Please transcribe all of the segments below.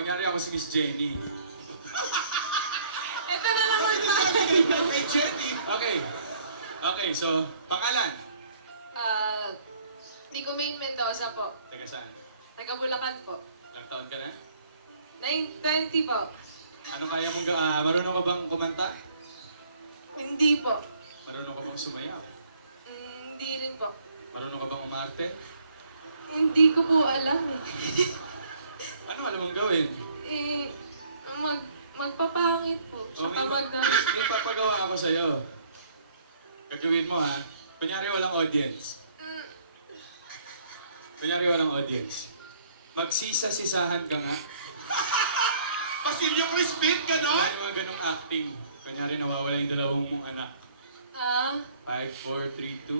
kunyari ako si Miss Jenny. Ito na naman tayo. Kay Jenny. Okay, so, pangalan? Nicomaine Mendoza po. Taga saan? Taga Bulacan po. Ilang taon ka na? 20 po. Ano kaya mong marunong ka bang kumanta? Hindi po. Marunong ka bang sumayaw? Hindi rin po. Marunong ka bang umarte? Hindi ko po alam eh. Ano alam mong gawin? Magpapangit po. Tsaka May papagawa ako sa'yo. Gagawin mo ha. Kunyari walang audience. Magsisa-sisahan ka nga. Pasilyo Crispin, gano'n? Kaya yung mga ganong acting. Kunyari nawawala yung dalawang mong anak. 5, 4, 3, 2.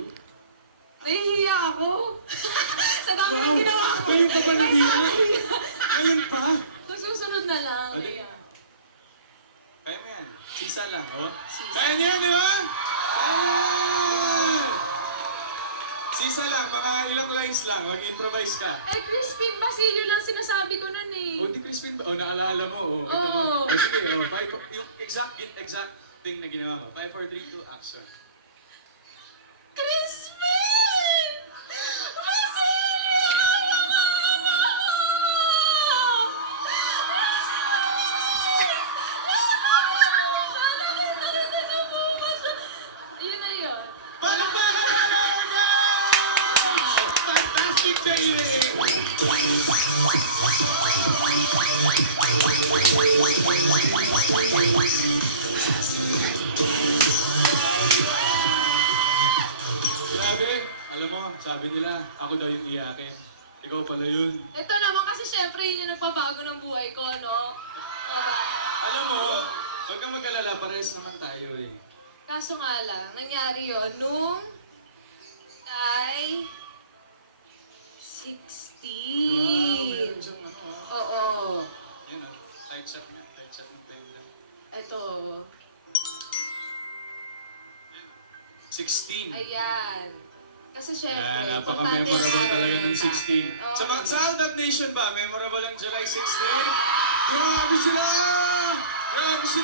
Nahihiya ako. Sa dami ng ginawa ko. Ngayon ka pa nahiya? Ngayon pa? Susunod na lang. Adi. Kaya. Kaya mo yan. Sisa lang, oh. Sisa. Kaya niya yan, di ba? Ayan! Sisa lang, mga ilang lines lang. Mag-improvise ka. Crispin Basilio lang sinasabi ko nun eh. O, di Crispin ba? O, naalala mo, oh. Oo. O, sige, oh. Yung exact thing na ginawa mo. 5, 4, 3, 2, action. Crispin! Basilio! Yun na yun. Fantastic day! Grabe! Alam mo, sabi nila, ako daw yung iyakin. Ikaw pala yun. Ito naman kasi syempre yun yung nagpabago ng buhay ko, no? Alam mo, huwag kang mag-alala, parehas naman tayo eh. Kaso nga lang, nangyari yun nung ay 16. Meron siyang ano ah. Oo. Yan ah, tight shot ng time na. Ito. 16. Ayan. Kasi syempre, Yan, importante napaka-memorable na- talaga ng 16. Oo. Sa Aldab Nation ba, memorable ang July 16? Grabe sila! Grabe sila!